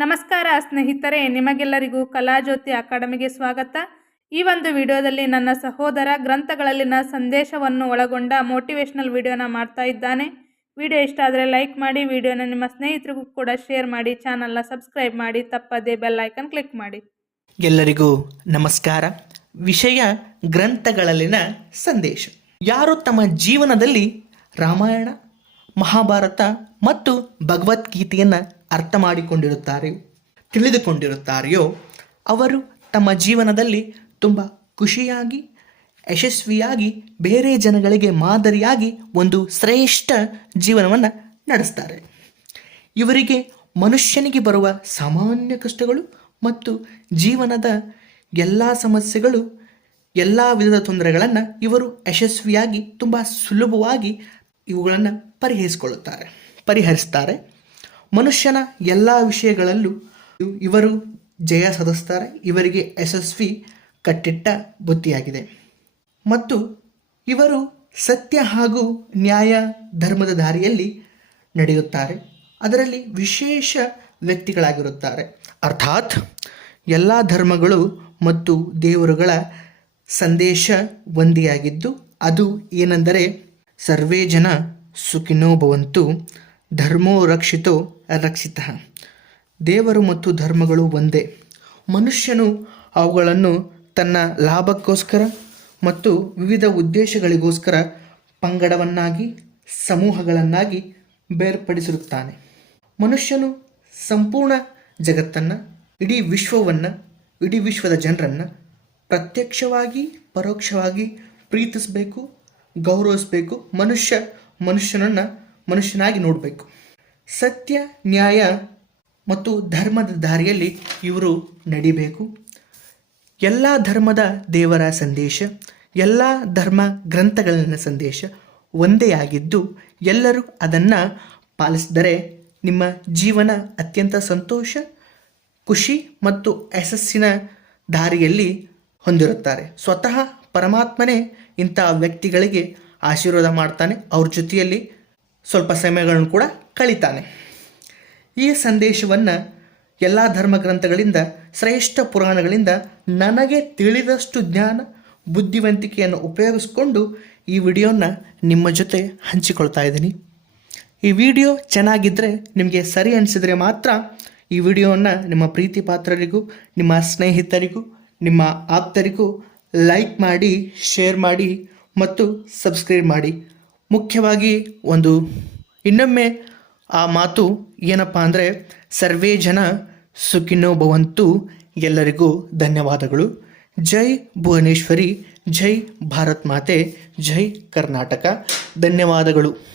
ನಮಸ್ಕಾರ ಸ್ನೇಹಿತರೆ, ನಿಮಗೆಲ್ಲರಿಗೂ ಕಲಾಜ್ಯೋತಿ ಅಕಾಡೆಮಿಗೆ ಸ್ವಾಗತ. ಈ ಒಂದು ವಿಡಿಯೋದಲ್ಲಿ ನನ್ನ ಸಹೋದರ ಗ್ರಂಥಗಳಲ್ಲಿನ ಸಂದೇಶವನ್ನು ಒಳಗೊಂಡ ಮೋಟಿವೇಶ್ನಲ್ ವಿಡಿಯೋನ ಮಾಡ್ತಾ ಇದ್ದಾನೆ. ವಿಡಿಯೋ ಇಷ್ಟ ಆದರೆ ಲೈಕ್ ಮಾಡಿ, ವಿಡಿಯೋನ ನಿಮ್ಮ ಸ್ನೇಹಿತರಿಗೂ ಕೂಡ ಶೇರ್ ಮಾಡಿ, ಚಾನಲ್ನ ಸಬ್ಸ್ಕ್ರೈಬ್ ಮಾಡಿ, ತಪ್ಪದೇ ಬೆಲ್ ಐಕನ್ ಕ್ಲಿಕ್ ಮಾಡಿ. ಎಲ್ಲರಿಗೂ ನಮಸ್ಕಾರ. ವಿಷಯ ಗ್ರಂಥಗಳಲ್ಲಿನ ಸಂದೇಶ. ಯಾರು ತಮ್ಮ ಜೀವನದಲ್ಲಿ ರಾಮಾಯಣ, ಮಹಾಭಾರತ ಮತ್ತು ಭಗವದ್ಗೀತೆಯನ್ನು ಅರ್ಥ ಮಾಡಿಕೊಂಡಿರುತ್ತಾರೆಯೋ ತಿಳಿದುಕೊಂಡಿರುತ್ತಾರೆಯೋ, ಅವರು ತಮ್ಮ ಜೀವನದಲ್ಲಿ ತುಂಬ ಖುಷಿಯಾಗಿ, ಯಶಸ್ವಿಯಾಗಿ, ಬೇರೆ ಜನಗಳಿಗೆ ಮಾದರಿಯಾಗಿ ಒಂದು ಶ್ರೇಷ್ಠ ಜೀವನವನ್ನು ನಡೆಸ್ತಾರೆ. ಇವರಿಗೆ ಮನುಷ್ಯನಿಗೆ ಬರುವ ಸಾಮಾನ್ಯ ಕಷ್ಟಗಳು ಮತ್ತು ಜೀವನದ ಎಲ್ಲ ಸಮಸ್ಯೆಗಳು, ಎಲ್ಲ ವಿಧದ ತೊಂದರೆಗಳನ್ನು ಇವರು ಯಶಸ್ವಿಯಾಗಿ, ತುಂಬ ಸುಲಭವಾಗಿ ಇವುಗಳನ್ನು ಪರಿಹರಿಸಿಕೊಳ್ಳುತ್ತಾರೆ, ಪರಿಹರಿಸ್ತಾರೆ. ಮನುಷ್ಯನ ಎಲ್ಲ ವಿಷಯಗಳಲ್ಲೂ ಇವರು ಜಯ ಸಾಧಿಸ್ತಾರೆ. ಇವರಿಗೆ ಯಶಸ್ವಿ ಕಟ್ಟಿಟ್ಟ ಬುತ್ತಿಯಾಗಿದೆ ಮತ್ತು ಇವರು ಸತ್ಯ ಹಾಗೂ ನ್ಯಾಯ ಧರ್ಮದ ದಾರಿಯಲ್ಲಿ ನಡೆಯುತ್ತಾರೆ. ಅದರಲ್ಲಿ ವಿಶೇಷ ವ್ಯಕ್ತಿಗಳಾಗಿರುತ್ತಾರೆ. ಅರ್ಥಾತ್ ಎಲ್ಲ ಧರ್ಮಗಳು ಮತ್ತು ದೇವರುಗಳ ಸಂದೇಶ ವಂದಿಯಾಗಿದ್ದು ಅದು ಏನೆಂದರೆ ಸರ್ವೇ ಜನ ಸುಖಿನೋ ಭವಂತು ಧರ್ಮೋ ರಕ್ಷಿತೋ ರಕ್ಷಿತ ದೇವರು ಮತ್ತು ಧರ್ಮಗಳು ಒಂದೇ. ಮನುಷ್ಯನು ಅವುಗಳನ್ನು ತನ್ನ ಲಾಭಕ್ಕೋಸ್ಕರ ಮತ್ತು ವಿವಿಧ ಉದ್ದೇಶಗಳಿಗೋಸ್ಕರ ಪಂಗಡವನ್ನಾಗಿ, ಸಮೂಹಗಳನ್ನಾಗಿ ಬೇರ್ಪಡಿಸಿರುತ್ತಾನೆ. ಮನುಷ್ಯನು ಸಂಪೂರ್ಣ ಜಗತ್ತನ್ನು, ಇಡೀ ವಿಶ್ವವನ್ನು, ಇಡೀ ವಿಶ್ವದ ಜನರನ್ನು ಪ್ರತ್ಯಕ್ಷವಾಗಿ, ಪರೋಕ್ಷವಾಗಿ ಪ್ರೀತಿಸಬೇಕು, ಗೌರವಿಸಬೇಕು. ಮನುಷ್ಯ ಮನುಷ್ಯನನ್ನು ಮನುಷ್ಯನಾಗಿ ನೋಡಬೇಕು. ಸತ್ಯ, ನ್ಯಾಯ ಮತ್ತು ಧರ್ಮದ ದಾರಿಯಲ್ಲಿ ಇವರು ನಡಿಬೇಕು. ಎಲ್ಲ ಧರ್ಮದ ದೇವರ ಸಂದೇಶ, ಎಲ್ಲ ಧರ್ಮ ಗ್ರಂಥಗಳಲ್ಲಿನ ಸಂದೇಶ ಒಂದೇ ಆಗಿದ್ದು, ಎಲ್ಲರೂ ಅದನ್ನು ಪಾಲಿಸಿದರೆ ನಿಮ್ಮ ಜೀವನ ಅತ್ಯಂತ ಸಂತೋಷ, ಖುಷಿ ಮತ್ತು ಯಶಸ್ಸಿನ ದಾರಿಯಲ್ಲಿ ಹೊಂದಿರುತ್ತಾರೆ. ಸ್ವತಃ ಪರಮಾತ್ಮನೇ ಇಂಥ ವ್ಯಕ್ತಿಗಳಿಗೆ ಆಶೀರ್ವಾದ ಮಾಡ್ತಾನೆ. ಅವ್ರ ಜೊತೆಯಲ್ಲಿ ಸ್ವಲ್ಪ ಸಮಯಗಳನ್ನು ಕೂಡ ಕಳೀತಾನೆ. ಈ ಸಂದೇಶವನ್ನು ಎಲ್ಲ ಧರ್ಮಗ್ರಂಥಗಳಿಂದ, ಶ್ರೇಷ್ಠ ಪುರಾಣಗಳಿಂದ ನನಗೆ ತಿಳಿದಷ್ಟು ಜ್ಞಾನ, ಬುದ್ಧಿವಂತಿಕೆಯನ್ನು ಉಪಯೋಗಿಸ್ಕೊಂಡು ಈ ವಿಡಿಯೋನ ನಿಮ್ಮ ಜೊತೆ ಹಂಚಿಕೊಳ್ತಾ ಇದ್ದೀನಿ. ಈ ವಿಡಿಯೋ ಚೆನ್ನಾಗಿದ್ದರೆ ನಿಮಗೆ ಸರಿ ಅನಿಸಿದರೆ ಮಾತ್ರ ಈ ವಿಡಿಯೋವನ್ನು ನಿಮ್ಮ ಪ್ರೀತಿ ಪಾತ್ರರಿಗೂ, ನಿಮ್ಮ ಸ್ನೇಹಿತರಿಗೂ, ನಿಮ್ಮ ಆಪ್ತರಿಗೂ ಲೈಕ್ ಮಾಡಿ, ಶೇರ್ ಮಾಡಿ ಮತ್ತು ಸಬ್ಸ್ಕ್ರೈಬ್ ಮಾಡಿ. ಮುಖ್ಯವಾಗಿ ಒಂದು ಇನ್ನೊಮ್ಮೆ ಆ ಮಾತು ಏನಪ್ಪ ಅಂದರೆ, ಸರ್ವೇ ಜನ ಸುಖಿನೋ ಭವಂತು ಎಲ್ಲರಿಗೂ ಧನ್ಯವಾದಗಳು. ಜೈ ಭುವನೇಶ್ವರಿ, ಜೈ ಭಾರತ್ ಮಾತೆ, ಜೈ ಕರ್ನಾಟಕ. ಧನ್ಯವಾದಗಳು.